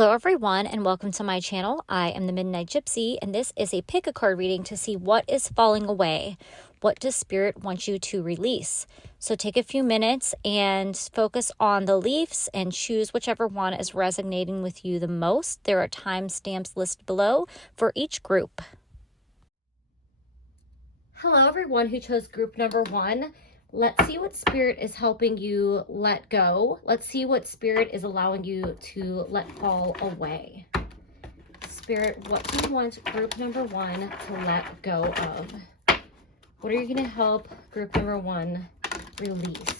Hello everyone and welcome to my channel. I am the Midnight Gypsy and this is a pick a card reading to see what is falling away. What does Spirit want you to release? So take a few minutes and focus on the leaves and choose whichever one is resonating with you the most. There are timestamps listed below for each group. Hello everyone who chose group number 1. Let's see what Spirit is helping you let go. Let's see what Spirit is allowing you to let fall away. Spirit, what do you want group number 1 to let go of? What are you going to help group number 1 release?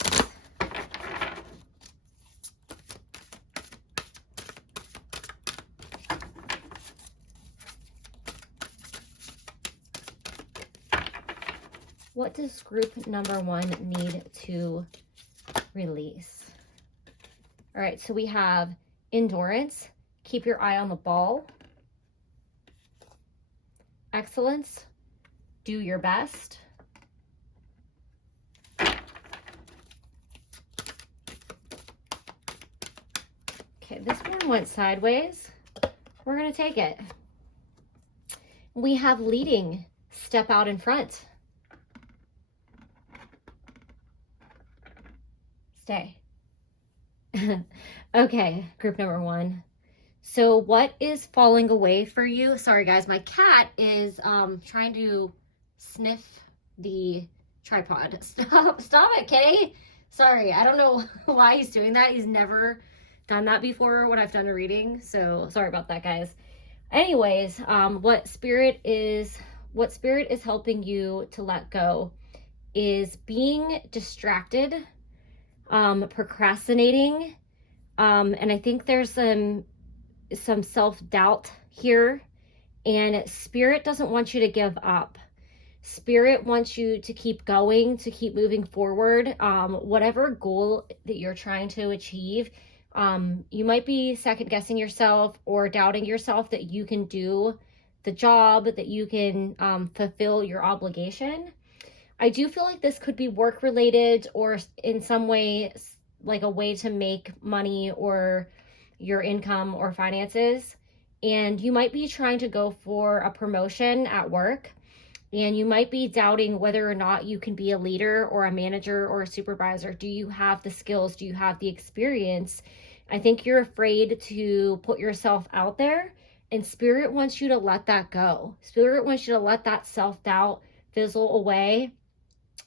What does group number 1 need to release? All right, so we have endurance, keep your eye on the ball. Excellence, do your best. Okay, this one went sideways. We're gonna take it. We have leading, step out in front. Stay. Okay, group number 1. So what is falling away for you? Sorry guys, my cat is trying to sniff the tripod. Stop it, Kitty. Sorry, I don't know why he's doing that. He's never done that before when I've done a reading. So sorry about that, guys. Anyways, what Spirit is helping you to let go is being distracted, procrastinating, and I think there's some self-doubt here, and Spirit doesn't want you to give up. Spirit wants you to keep going, to keep moving forward. Whatever goal that you're trying to achieve, you might be second guessing yourself or doubting yourself that you can do the job, that you can fulfill your obligation. I do feel like this could be work related or in some way like a way to make money or your income or finances. And you might be trying to go for a promotion at work, and you might be doubting whether or not you can be a leader or a manager or a supervisor. Do you have the skills? Do you have the experience? I think you're afraid to put yourself out there, and Spirit wants you to let that go. Spirit wants you to let that self-doubt fizzle away.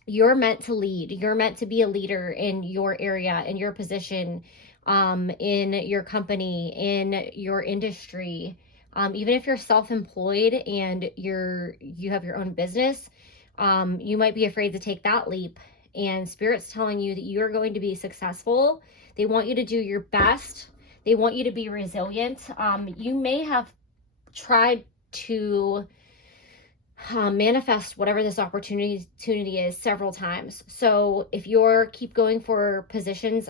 You're meant to lead. You're meant to be a leader in your area, in your position, in your company, in your industry. Even if you're self-employed and you have your own business, you might be afraid to take that leap. And Spirit's telling you that you're going to be successful. They want you to do your best. They want you to be resilient. You may have tried to manifest whatever this opportunity is several times. So if you're keep going for positions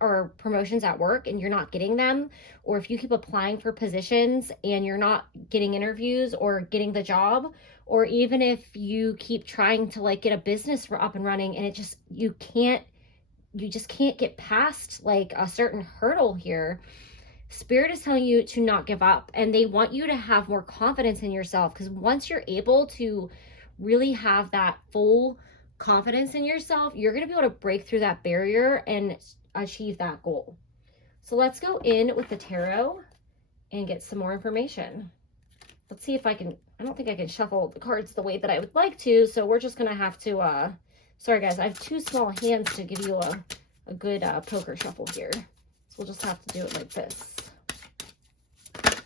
or promotions at work and you're not getting them, or if you keep applying for positions and you're not getting interviews or getting the job, or even if you keep trying to like get a business up and running and you just can't get past like a certain hurdle here, Spirit is telling you to not give up, and they want you to have more confidence in yourself, because once you're able to really have that full confidence in yourself, you're going to be able to break through that barrier and achieve that goal. So let's go in with the tarot and get some more information. Let's see if I don't think I can shuffle the cards the way that I would like to, so we're just going to have to, sorry guys, I have too small hands to give you a good poker shuffle here. So we'll just have to do it like this.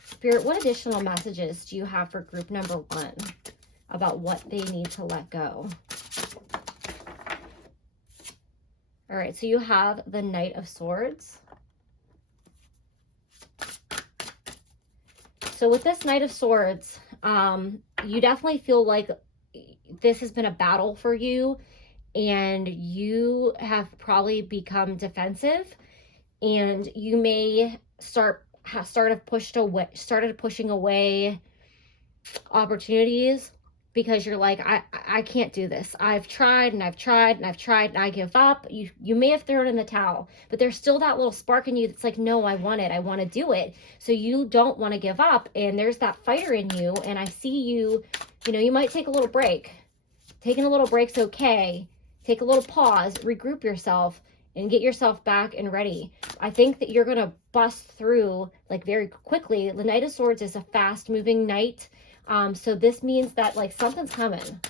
Spirit, what additional messages do you have for group number 1 about what they need to let go? All right, so you have the Knight of Swords. So with this Knight of Swords, you definitely feel like this has been a battle for you, and you have probably become defensive, and you may started pushing away opportunities, because you're like, I can't do this. I've tried and I've tried and I've tried and I give up. You may have thrown in the towel, but there's still that little spark in you that's like, no, I want it. I want to do it. So you don't want to give up. And there's that fighter in you. And I see you, you know, you might take a little break. Taking a little break's okay. Take a little pause, regroup yourself, and get yourself back and ready. I think that you're going to bust through like very quickly. The Knight of Swords is a fast moving knight. So this means that like something's coming,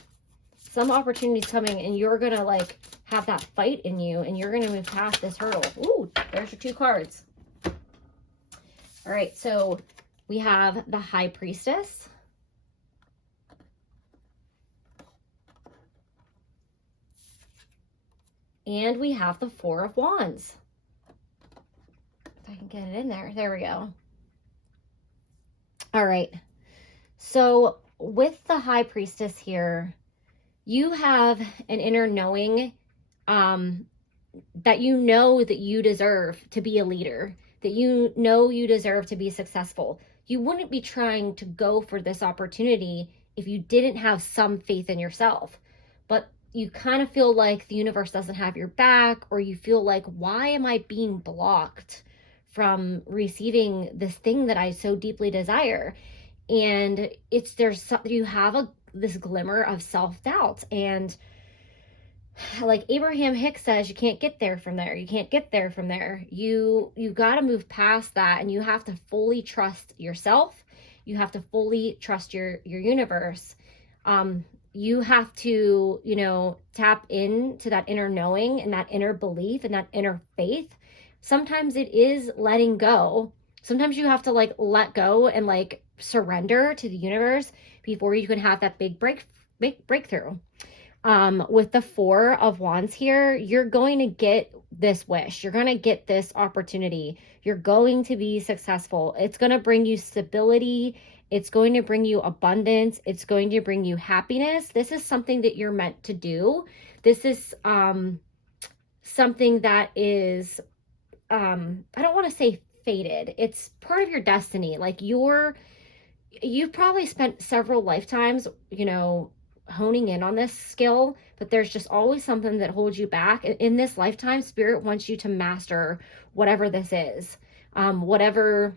some opportunity's coming, and you're going to like have that fight in you, and you're going to move past this hurdle. Ooh, there's your 2 cards. All right. So we have the High Priestess. And we have the 4 of Wands. If I can get it in there. There we go. All right. So with the High Priestess here, you have an inner knowing that you know that you deserve to be a leader, that you know you deserve to be successful. You wouldn't be trying to go for this opportunity if you didn't have some faith in yourself. But you kind of feel like the universe doesn't have your back, or you feel like, why am I being blocked from receiving this thing that I so deeply desire? And you have this glimmer of self-doubt. And like Abraham Hicks says, you can't get there from there. You can't get there from there. You got to move past that, and you have to fully trust yourself. You have to fully trust your universe. You have to, you know, tap into that inner knowing and that inner belief and that inner faith. Sometimes it is letting go. Sometimes you have to like let go and like surrender to the universe before you can have that big breakthrough. With the 4 of Wands here, you're going to get this wish. You're going to get this opportunity. You're going to be successful. It's going to bring you stability. It's going to bring you abundance. It's going to bring you happiness. This is something that you're meant to do. This is something that is, I don't want to say fated. It's part of your destiny. Like you've probably spent several lifetimes, you know, honing in on this skill, but there's just always something that holds you back. In this lifetime, Spirit wants you to master whatever this is, whatever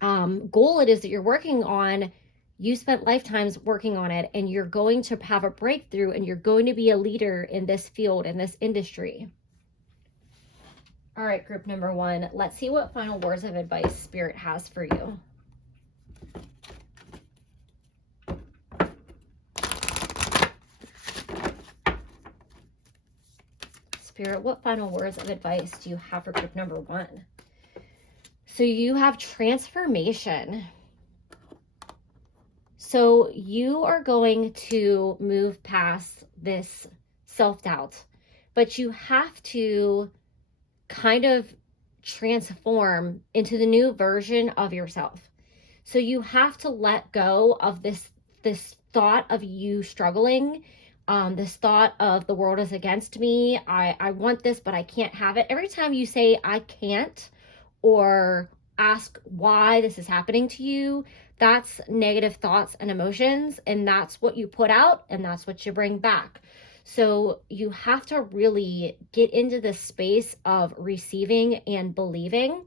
goal it is that you're working on. You spent lifetimes working on it, and you're going to have a breakthrough, and you're going to be a leader in this field, in this industry. All right, group number 1, let's see what final words of advice Spirit has for you. Spirit, what final words of advice do you have for group number 1? So you have transformation. So you are going to move past this self-doubt, but you have to kind of transform into the new version of yourself. So you have to let go of this thought of you struggling, this thought of the world is against me. I want this, but I can't have it. Every time you say I can't, or ask why this is happening to you, that's negative thoughts and emotions, and that's what you put out, and that's what you bring back. So you have to really get into this space of receiving and believing.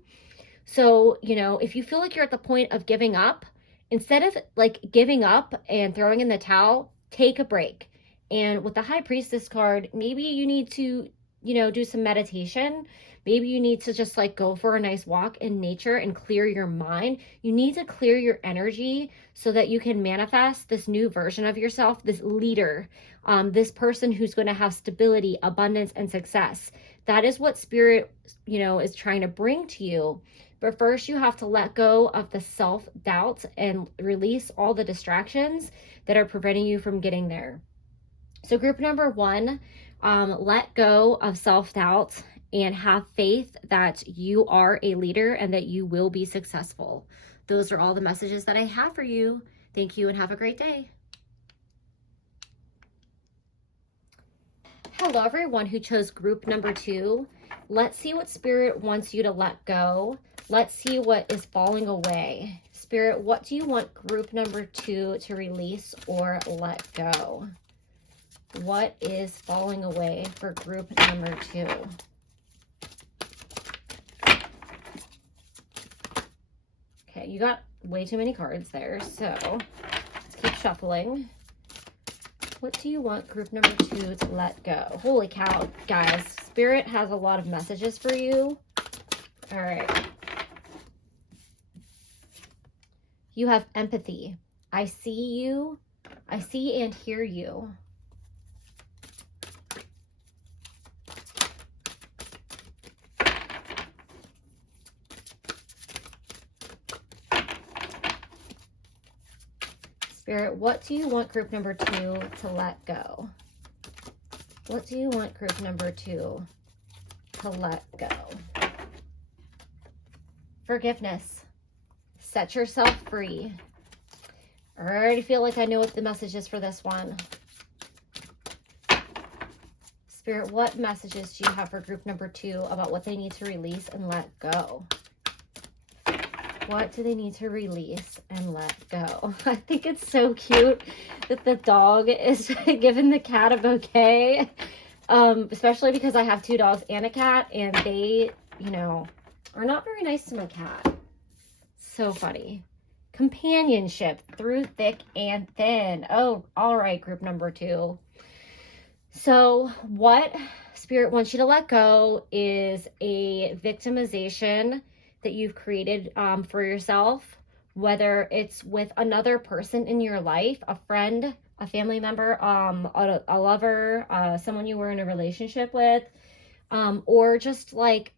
So, you know, if you feel like you're at the point of giving up, instead of like giving up and throwing in the towel, take a break. And with the High Priestess card, maybe you need to, you know, do some meditation. Maybe you need to just like go for a nice walk in nature and clear your mind. You need to clear your energy so that you can manifest this new version of yourself, this leader, this person who's going to have stability, abundance, and success. That is what Spirit, you know, is trying to bring to you. But first you have to let go of the self-doubt and release all the distractions that are preventing you from getting there. So group number 1, let go of self-doubt and have faith that you are a leader and that you will be successful. Those are all the messages that I have for you. Thank you and have a great day. Hello, everyone who chose group number 2. Let's see what Spirit wants you to let go Let's see what is falling away. Spirit, what do you want group number 2 to release or let go? What is falling away for group number 2? Okay, you got way too many cards there, so let's keep shuffling. What do you want group number 2 to let go? Holy cow, guys. Spirit has a lot of messages for you. All right. You have empathy. I see you. I see and hear you. Spirit, what do you want group number 2 to let go? What do you want group number 2 to let go? Forgiveness. Set yourself free. I already feel like I know what the message is for this one. Spirit, what messages do you have for group number 2 about what they need to release and let go? What do they need to release and let go? I think it's so cute that the dog is giving the cat a bouquet. Especially because I have 2 dogs and a cat, and they, you know, are not very nice to my cat. So funny. Companionship through thick and thin. Oh, all right, group number 2. So what Spirit wants you to let go is a victimization that you've created for yourself, whether it's with another person in your life, a friend, a family member, a lover, someone you were in a relationship with, or just like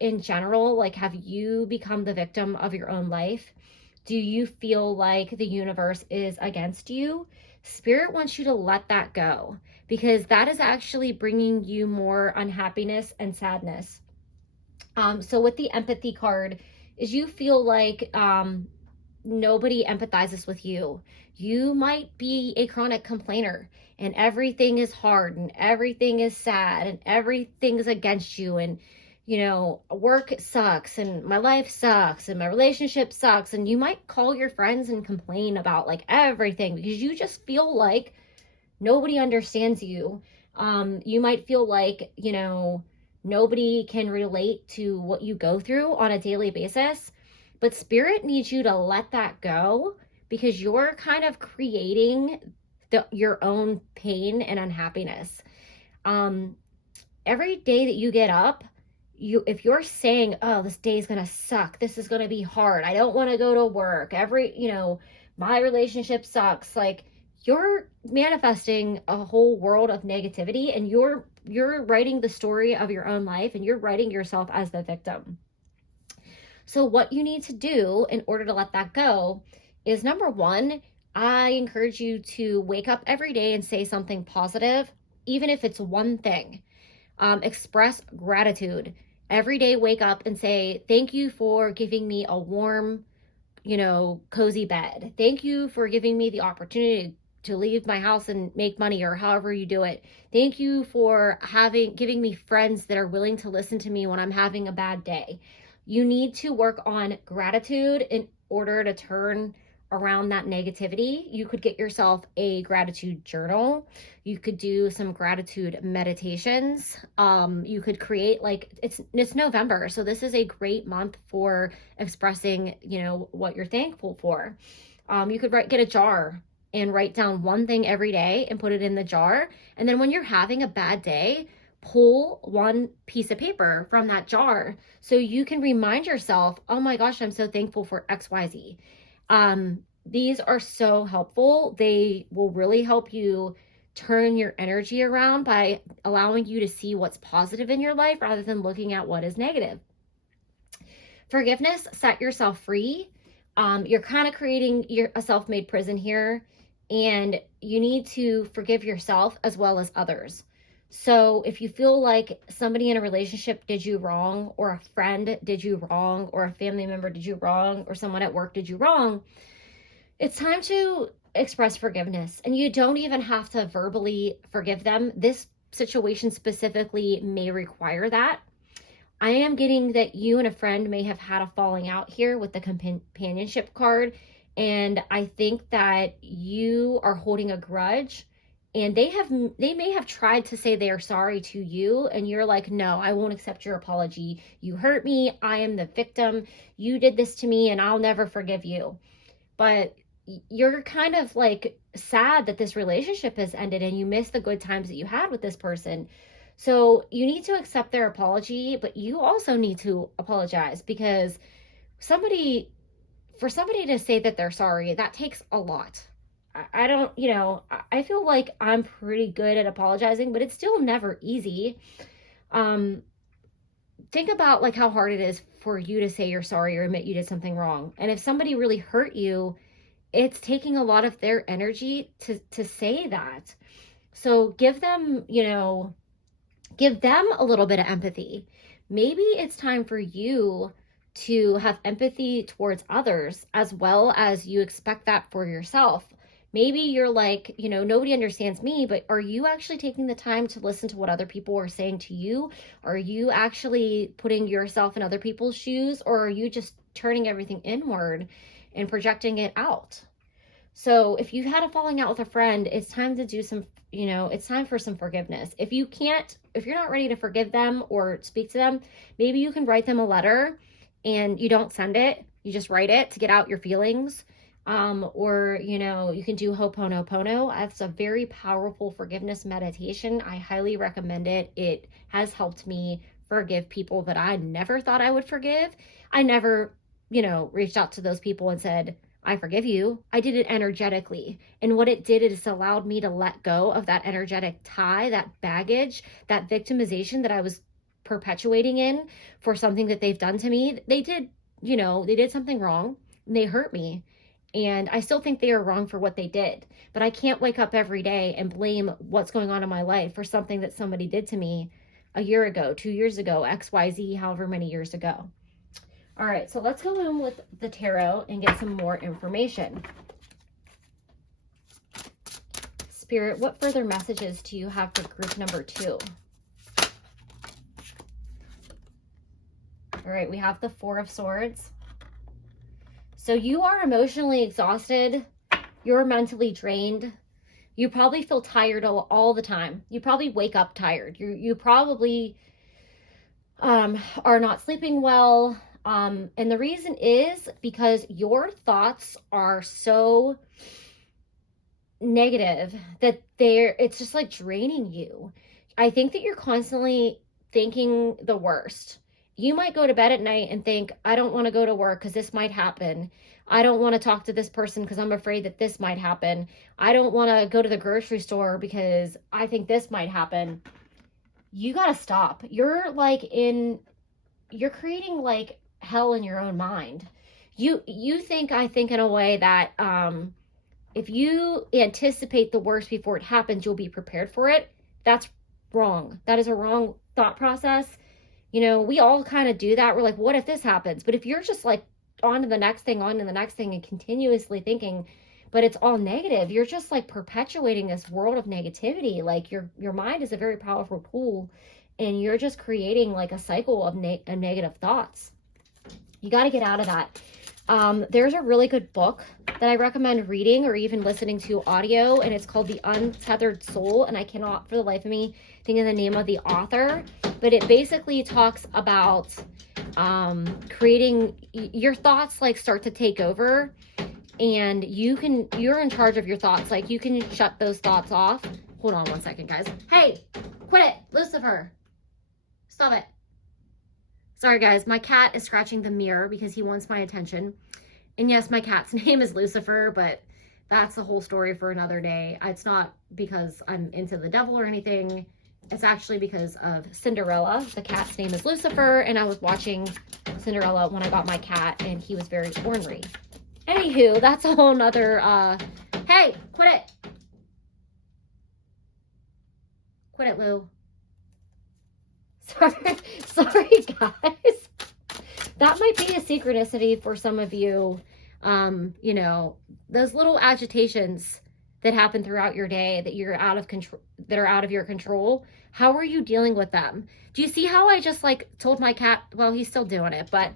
in general, like, have you become the victim of your own life? Do you feel like the universe is against you? Spirit wants you to let that go, because that is actually bringing you more unhappiness and sadness. So with the empathy card is you feel like nobody empathizes with you. You might be a chronic complainer, and everything is hard and everything is sad and everything's against you, and you know, work sucks and my life sucks and my relationship sucks, and you might call your friends and complain about like everything because you just feel like nobody understands you. You might feel like, you know, nobody can relate to what you go through on a daily basis, but Spirit needs you to let that go, because you're kind of creating your own pain and unhappiness. Every day that you get up, if you're saying, oh, this day is going to suck, this is going to be hard, I don't want to go to work, my relationship sucks, like, you're manifesting a whole world of negativity, and you're writing the story of your own life, and you're writing yourself as the victim. So what you need to do in order to let that go is, number 1, I encourage you to wake up every day and say something positive, even if it's one thing. Express gratitude. Every day, wake up and say, thank you for giving me a warm, cozy bed. Thank you for giving me the opportunity to leave my house and make money, or however you do it. Thank you for giving me friends that are willing to listen to me when I'm having a bad day. You need to work on gratitude in order to turn around that negativity. You could get yourself a gratitude journal. You could do some gratitude meditations. You could create, like, it's November, so this is a great month for expressing, what you're thankful for. You could get a jar and write down one thing every day and put it in the jar. And then when you're having a bad day, pull one piece of paper from that jar so you can remind yourself, oh my gosh, I'm so thankful for XYZ. These are so helpful. They will really help you turn your energy around by allowing you to see what's positive in your life rather than looking at what is negative. Forgiveness, set yourself free. You're kind of creating a self-made prison here, and you need to forgive yourself as well as others. So if you feel like somebody in a relationship did you wrong, or a friend did you wrong, or a family member did you wrong, or someone at work did you wrong, it's time to express forgiveness. And you don't even have to verbally forgive them. This situation specifically may require that. I am getting that you and a friend may have had a falling out here with the companionship card. And I think that you are holding a grudge, and they may have tried to say they are sorry to you, and you're like, no, I won't accept your apology. You hurt me. I am the victim. You did this to me and I'll never forgive you. But you're kind of like sad that this relationship has ended and you miss the good times that you had with this person. So you need to accept their apology, but you also need to apologize, because for somebody to say that they're sorry, that takes a lot. I don't, I feel like I'm pretty good at apologizing, but it's still never easy. Think about like how hard it is for you to say you're sorry or admit you did something wrong. And if somebody really hurt you, it's taking a lot of their energy to say that. So give them a little bit of empathy. Maybe it's time for you to have empathy towards others as well as you expect that for yourself. Maybe you're like, nobody understands me, but are you actually taking the time to listen to what other people are saying to you? Are you actually putting yourself in other people's shoes, or are you just turning everything inward and projecting it out? So if you've had a falling out with a friend, it's time to do some, it's time for some forgiveness. If you're not ready to forgive them or speak to them, maybe you can write them a letter and you don't send it. You just write it to get out your feelings. Or, you can do Ho'oponopono. That's a very powerful forgiveness meditation. I highly recommend it. It has helped me forgive people that I never thought I would forgive. I never, reached out to those people and said, I forgive you. I did it energetically. And what it did is allowed me to let go of that energetic tie, that baggage, that victimization that I was perpetuating in for something that they've done to me. They did something wrong and they hurt me. And I still think they are wrong for what they did. But I can't wake up every day and blame what's going on in my life for something that somebody did to me a year ago, 2 years ago, XYZ, however many years ago. All right, so let's go in with the tarot and get some more information. Spirit, what further messages do you have for group number 2? All right, we have the Four of Swords. So you are emotionally exhausted. You're mentally drained. You probably feel tired all the time. You probably wake up tired. You probably are not sleeping well. And the reason is because your thoughts are so negative that it's just like draining you. I think that you're constantly thinking the worst. You might go to bed at night and think, I don't want to go to work because this might happen. I don't want to talk to this person because I'm afraid that this might happen. I don't want to go to the grocery store because I think this might happen. You got to stop. You're creating like hell in your own mind. You think, I think in a way that if you anticipate the worst before it happens, you'll be prepared for it. That's wrong. That is a wrong thought process. We all kind of do that. We're like, what if this happens? But if you're just like on to the next thing and continuously thinking, but it's all negative, you're just like perpetuating this world of negativity. Like your mind is a very powerful tool, and you're just creating like a cycle of negative thoughts. You got to get out of that. There's a really good book that I recommend reading or even listening to audio, and it's called The Untethered Soul, and I cannot for the life of me think of the name of the author, but it basically talks about creating your thoughts, like start to take over, and you're in charge of your thoughts. Like you can shut those thoughts off. Hold on one second, guys. Hey, quit it, Lucifer. Stop it. Sorry, guys. My cat is scratching the mirror because he wants my attention. And yes, my cat's name is Lucifer, but that's the whole story for another day. It's not because I'm into the devil or anything. It's actually because of Cinderella. The cat's name is Lucifer, and I was watching Cinderella when I got my cat, and he was very ornery. Anywho, that's a whole nother, hey, quit it. Quit it, Lou. Sorry, guys. That might be a synchronicity for some of you. Those little agitations that happen throughout your day that you're out of control, that are out of your control, how are you dealing with them? Do you see how I just like told my cat, well, he's still doing it, but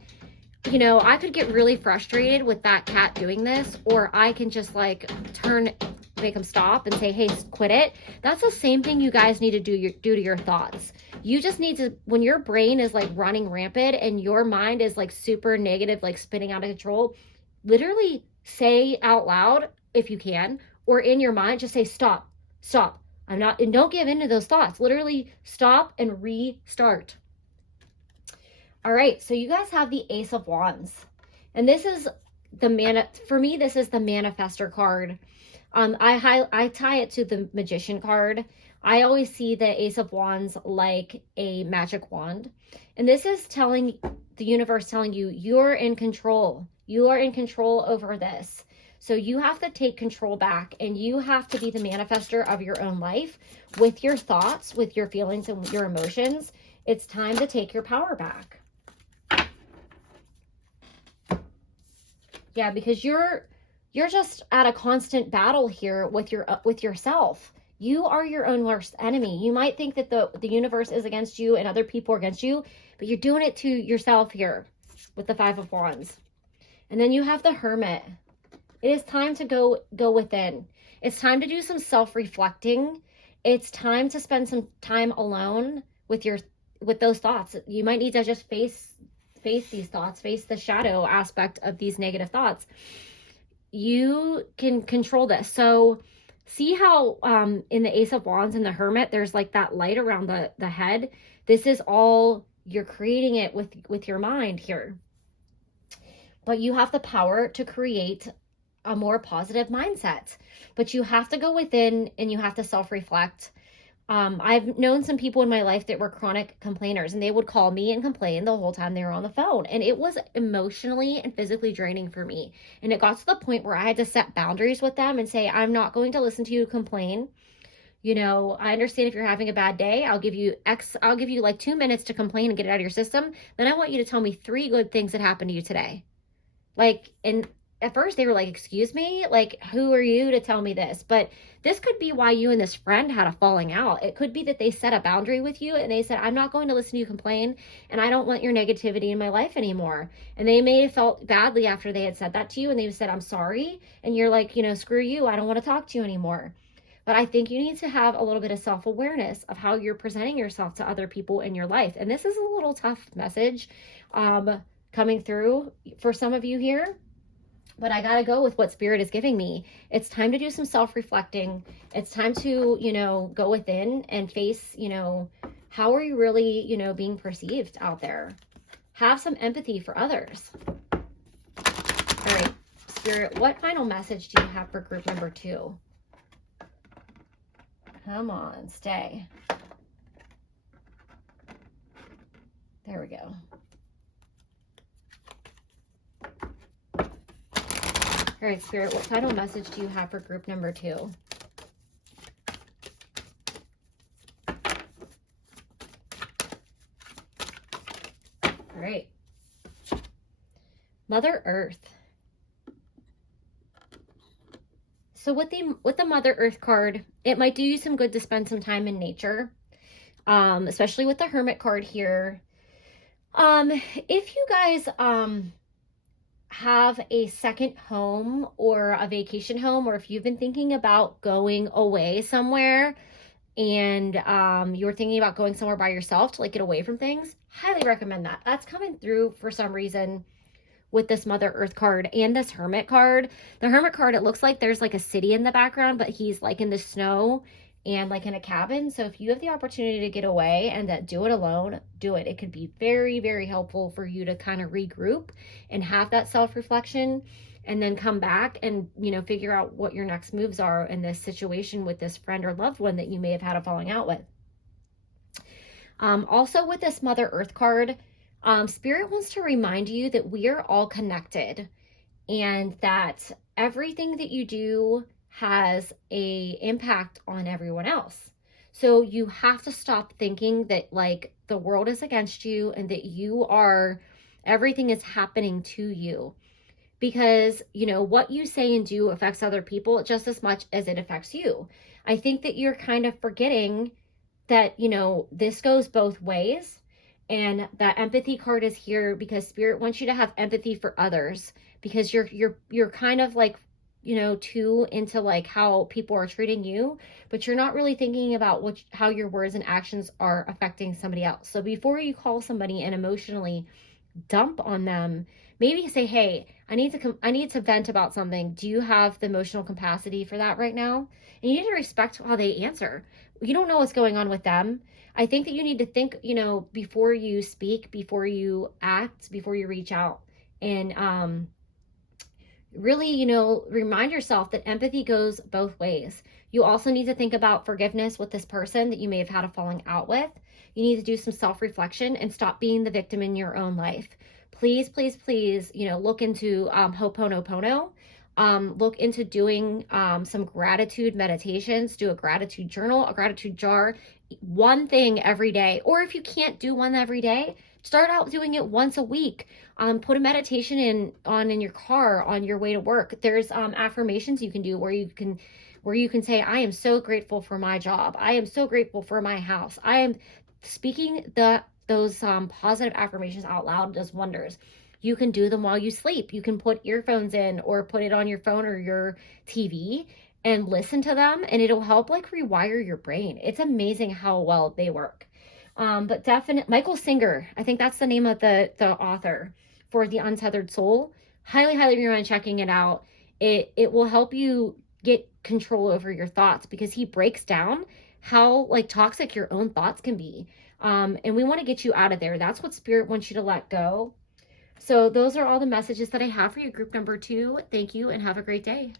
you know, I could get really frustrated with that cat doing this, or I can just like make him stop and say, hey, quit it. That's the same thing you guys need to do to your thoughts. You just need to, when your brain is like running rampant and your mind is like super negative, like spinning out of control, literally say out loud, if you can, or in your mind, just say, stop, stop. I'm not, and don't give in to those thoughts. Literally stop and restart. All right, so you guys have the Ace of Wands. And this is for me, this is the manifestor card. I tie it to the Magician card. I always see the Ace of Wands like a magic wand. And this is telling the universe, telling you, you're in control. You are in control over this. So you have to take control back, and you have to be the manifester of your own life with your thoughts, with your feelings and your emotions. It's time to take your power back. Yeah, because you're just at a constant battle here with yourself. You are your own worst enemy. You might think that the universe is against you and other people are against you, but you're doing it to yourself here with the Five of Wands. And then you have the Hermit. It is time to go within. It's time to do some self-reflecting. It's time to spend some time alone with those thoughts. You might need to just face these thoughts, face the shadow aspect of these negative thoughts. You can control this. So see how in the Ace of Wands and the Hermit, there's like that light around the head. This is all, you're creating it with your mind here. But you have the power to create a more positive mindset. But you have to go within and you have to self-reflect. I've known some people in my life that were chronic complainers, and they would call me and complain the whole time they were on the phone. And it was emotionally and physically draining for me. And it got to the point where I had to set boundaries with them and say, I'm not going to listen to you complain. You know, I understand if you're having a bad day, I'll give you like 2 minutes to complain and get it out of your system. Then I want you to tell me 3 good things that happened to you today. Like, and at first they were like, excuse me, like, who are you to tell me this? But this could be why you and this friend had a falling out. It could be that they set a boundary with you and they said, I'm not going to listen to you complain, and I don't want your negativity in my life anymore. And they may have felt badly after they had said that to you, and they said, I'm sorry. And you're like, you know, screw you, I don't want to talk to you anymore. But I think you need to have a little bit of self-awareness of how you're presenting yourself to other people in your life. And this is a little tough message coming through for some of you here. But I got to go with what Spirit is giving me. It's time to do some self-reflecting. It's time to, you know, go within and face, you know, how are you really, you know, being perceived out there? Have some empathy for others. All right, Spirit, what final message do you have for group number 2? Come on, stay. There we go. All right, Spirit, what final message do you have for group number 2? All right. Mother Earth. So with the Mother Earth card, it might do you some good to spend some time in nature, especially with the Hermit card here. If you guys have a second home or a vacation home, or if you've been thinking about going away somewhere and you're thinking about going somewhere by yourself to like get away from things, highly recommend that. That's coming through for some reason with this Mother Earth card and this Hermit card. The Hermit card, it looks like there's like a city in the background, but he's like in the snow and like in a cabin. So if you have the opportunity to get away and do it alone, do it. It could be very, very helpful for you to kind of regroup and have that self-reflection, and then come back and, you know, figure out what your next moves are in this situation with this friend or loved one that you may have had a falling out with. Also with this Mother Earth card, Spirit wants to remind you that we are all connected, and that everything that you do has a impact on everyone else. So you have to stop thinking that like the world is against you and that you are, everything is happening to you, because, you know, what you say and do affects other people just as much as it affects you. I think that you're kind of forgetting that, you know, this goes both ways, and that empathy card is here because spirit wants you to have empathy for others, because you're kind of like, you know, too into like how people are treating you, but you're not really thinking about how your words and actions are affecting somebody else. So before you call somebody and emotionally dump on them, maybe say, hey, I need to vent about something. Do you have the emotional capacity for that right now? And you need to respect how they answer. You don't know what's going on with them. I think that you need to think, you know, before you speak, before you act, before you reach out. And really, you know, remind yourself that empathy goes both ways. You also need to think about forgiveness with this person that you may have had a falling out with. You need to do some self-reflection and stop being the victim in your own life. Please, please, please, you know, look into Ho'oponopono. Look into doing some gratitude meditations. Do a gratitude journal, a gratitude jar, one thing every day. Or if you can't do one every day, start out doing it once a week. Put a meditation in your car on your way to work. There's affirmations you can do where you can say, I am so grateful for my job. I am so grateful for my house. I am speaking those positive affirmations out loud does wonders. You can do them while you sleep. You can put earphones in or put it on your phone or your TV and listen to them, and it'll help like rewire your brain. It's amazing how well they work. But definitely Michael Singer, I think that's the name of the author for The Untethered Soul. Highly, highly recommend checking it out. It will help you get control over your thoughts, because he breaks down how like toxic your own thoughts can be. And we want to get you out of there. That's what spirit wants you to let go. So those are all the messages that I have for you, group number 2. Thank you and have a great day.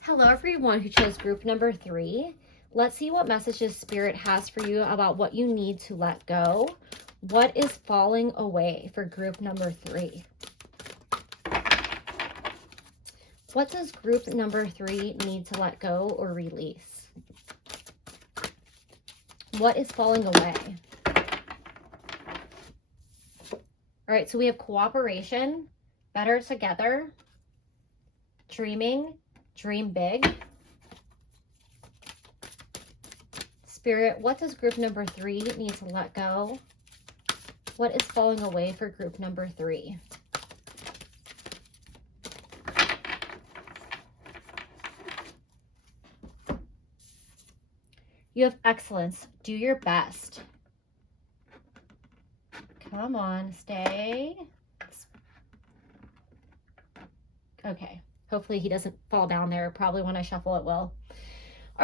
Hello, everyone who chose group number 3. Let's see what messages spirit has for you about what you need to let go. What is falling away for group number 3? What does group number 3 need to let go or release? What is falling away? All right, so we have cooperation, better together, dreaming, dream big. Spirit, what does group number 3 need to let go? What is falling away for group number 3? You have excellence. Do your best. Come on, stay. Okay. Hopefully he doesn't fall down there. Probably when I shuffle it will. All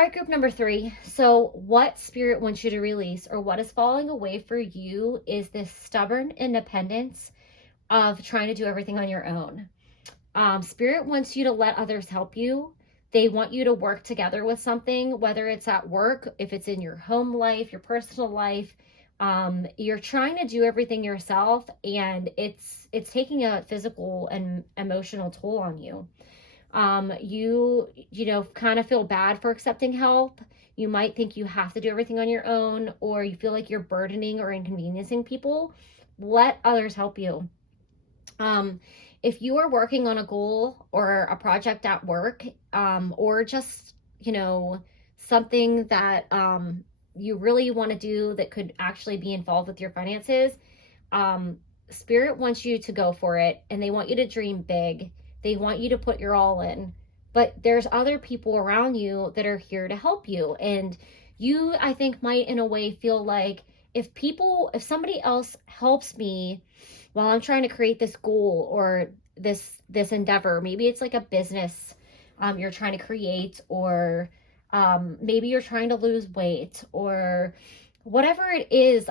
right, group number 3. So what spirit wants you to release, or what is falling away for you, is this stubborn independence of trying to do everything on your own. Spirit wants you to let others help you. They want you to work together with something, whether it's at work, if it's in your home life, your personal life. You're trying to do everything yourself, and it's taking a physical and emotional toll on you. You know, kind of feel bad for accepting help. You might think you have to do everything on your own, or you feel like you're burdening or inconveniencing people. Let others help you. If you are working on a goal or a project at work, or just, you know, something that you really want to do that could actually be involved with your finances, Spirit wants you to go for it, and they want you to dream big. They want you to put your all in. But there's other people around you that are here to help you. And you, I think, might in a way feel like if somebody else helps me while I'm trying to create this goal or this endeavor, maybe it's like a business you're trying to create, or maybe you're trying to lose weight, or whatever it is.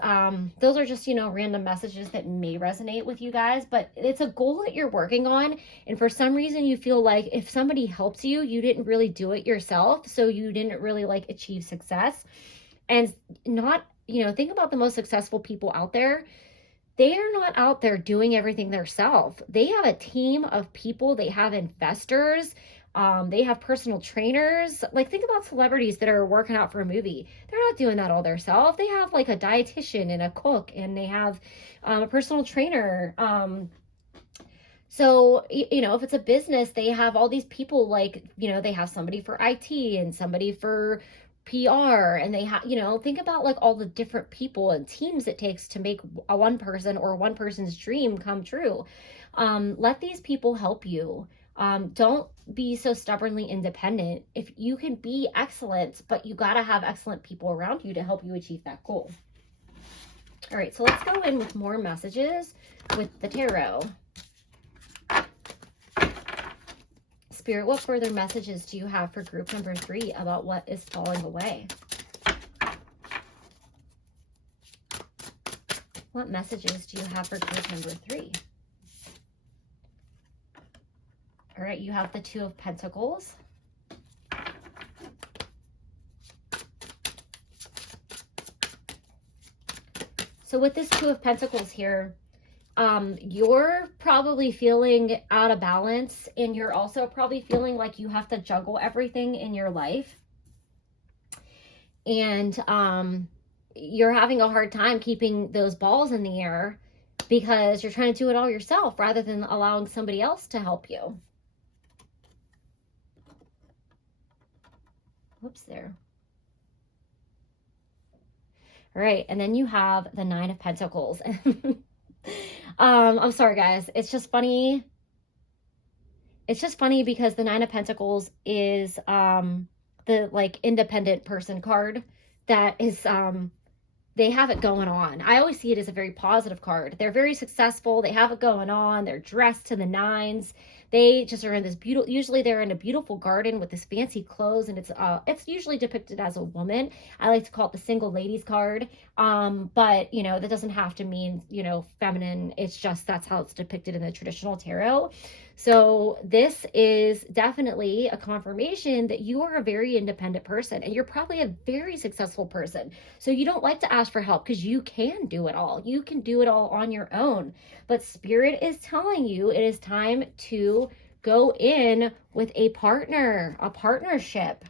Those are just, you know, random messages that may resonate with you guys, but it's a goal that you're working on. And for some reason you feel like if somebody helps you, you didn't really do it yourself. So you didn't really like achieve success. And not, you know, think about the most successful people out there. They are not out there doing everything themselves. They have a team of people. They have investors. They have personal trainers. Like, think about celebrities that are working out for a movie. They're not doing that all themselves. They have like a dietitian and a cook, and they have a personal trainer. So, you know, if it's a business, they have all these people, like, you know, they have somebody for IT and somebody for PR, and they have, you know, think about like all the different people and teams it takes to make a one person or one person's dream come true. Let these people help you. Don't be so stubbornly independent. If you can be excellent, but you got to have excellent people around you to help you achieve that goal. All right, so let's go in with more messages with the tarot. Spirit, what further messages do you have for group number 3 about what is falling away? What messages do you have for group number 3? All right, you have the 2 of Pentacles. So with this 2 of Pentacles here, you're probably feeling out of balance, and you're also probably feeling like you have to juggle everything in your life. And you're having a hard time keeping those balls in the air because you're trying to do it all yourself rather than allowing somebody else to help you. Whoops there. All right, and then you have the 9 of Pentacles. I'm sorry, guys. It's just funny. It's just funny because the 9 of Pentacles is the like independent person card that is they have it going on. I always see it as a very positive card. They're very successful. They have it going on. They're dressed to the nines. They just are in this beautiful, usually they're in a beautiful garden with this fancy clothes, and it's usually depicted as a woman. I like to call it the single ladies card. But you know, that doesn't have to mean, you know, feminine. It's just, that's how it's depicted in the traditional tarot. So this is definitely a confirmation that you are a very independent person, and you're probably a very successful person. So you don't like to ask for help because you can do it all. You can do it all on your own. But Spirit is telling you it is time to go in with a partner, a partnership.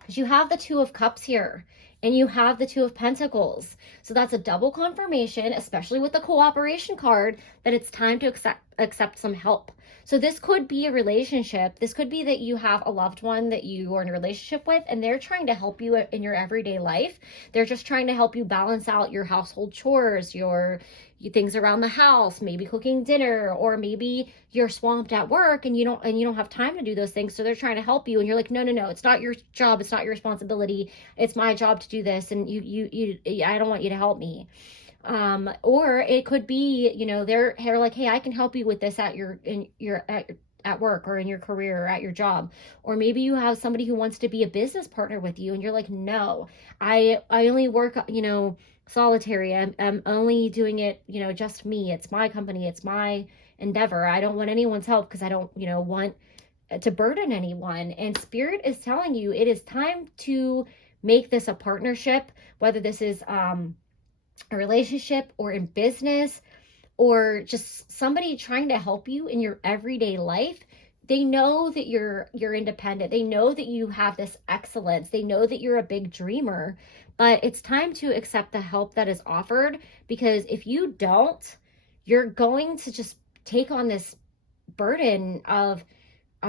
Because you have the 2 of Cups here, and you have the 2 of Pentacles. So that's a double confirmation, especially with the cooperation card, that it's time to accept some help. So this could be a relationship. This could be that you have a loved one that you are in a relationship with, and they're trying to help you in your everyday life. They're just trying to help you balance out your household chores, your things around the house, maybe cooking dinner, or maybe you're swamped at work and you don't have time to do those things. So they're trying to help you, and you're like, no, it's not your job. It's not your responsibility. It's my job to do this. And I don't want you to help me. Or it could be, you know, they're like, hey, I can help you with this at work or in your career or at your job. Or maybe you have somebody who wants to be a business partner with you, and you're like, no, I only work, you know, solitary. I'm only doing it, you know, just me. It's my company. It's my endeavor. I don't want anyone's help because I don't, you know, want to burden anyone. And Spirit is telling you it is time to make this a partnership, whether this is a relationship or in business or just somebody trying to help you in your everyday life. They know that you're independent. They know that you have this excellence. They know that you're a big dreamer, but it's time to accept the help that is offered, because if you don't, you're going to just take on this burden of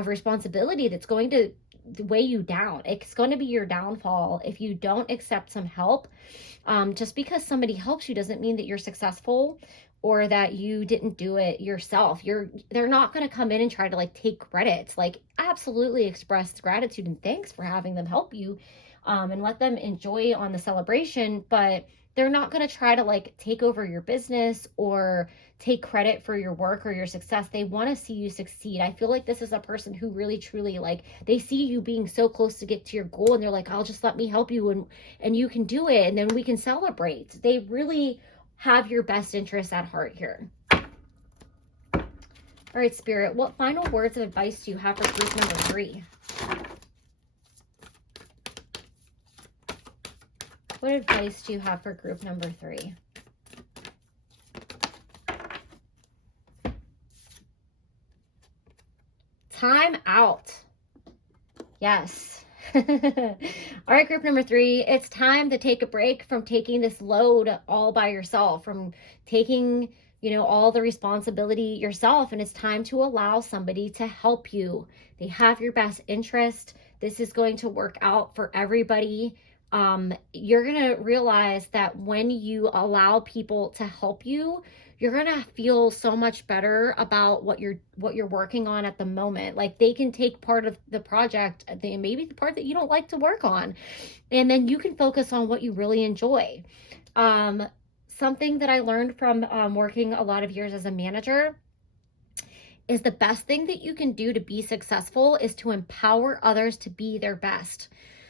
responsibility that's going to weigh you down. It's going to be your downfall if you don't accept some help. Just because somebody helps you doesn't mean that you're successful or that you didn't do it yourself. They're not going to come in and try to like take credits. Like, absolutely express gratitude and thanks for having them help you, and let them enjoy on the celebration, but they're not going to try to like take over your business or take credit for your work or your success. They want to see you succeed. I feel like this is a person who really truly, like, they see you being so close to get to your goal, and they're like, I'll just let me help you, and you can do it, and then we can celebrate. They really have your best interests at heart here. All right, Spirit, what final words of advice do you have for group number 3? What advice do you have for group number 3? Time out. Yes. All right, group number 3, it's time to take a break from taking this load all by yourself, from taking, all the responsibility yourself. And it's time to allow somebody to help you. They have your best interest. This is going to work out for everybody. You're going to realize that when you allow people to help you, you're going to feel so much better about what you're working on at the moment. Like, they can take part of the project, maybe the part that you don't like to work on, and then you can focus on what you really enjoy. Something that I learned from working a lot of years as a manager is the best thing that you can do to be successful is to empower others to be their best.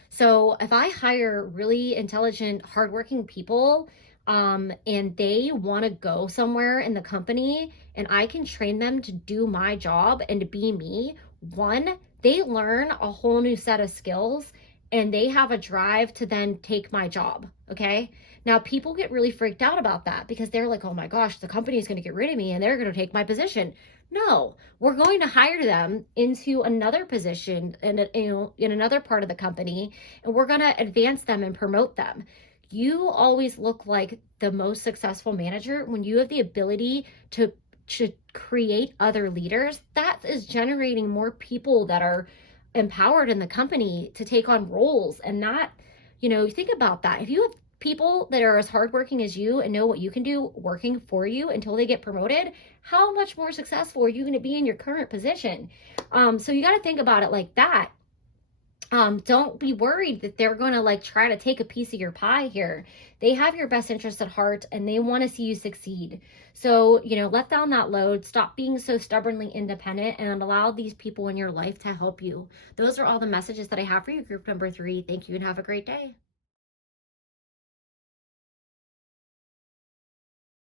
So if I hire really intelligent, hardworking people, and they want to go somewhere in the company, and I can train them to do my job and to be me, one, they learn a whole new set of skills, and they have a drive to then take my job. Okay. Now, people get really freaked out about that because they're like, oh my gosh, the company is going to get rid of me and they're going to take my position. No, we're going to hire them into another position in another part of the company, and we're going to advance them and promote them. You always look like the most successful manager when you have the ability to create other leaders. That is generating more people that are empowered in the company to take on roles. And not, think about that. If you have people that are as hardworking as you and know what you can do working for you until they get promoted, how much more successful are you going to be in your current position? So you got to think about it like that. Don't be worried that they're going to try to take a piece of your pie here. They have your best interest at heart and they want to see you succeed. So, let down that load, stop being so stubbornly independent, and allow these people in your life to help you. Those are all the messages that I have for you, group number 3. Thank you and have a great day.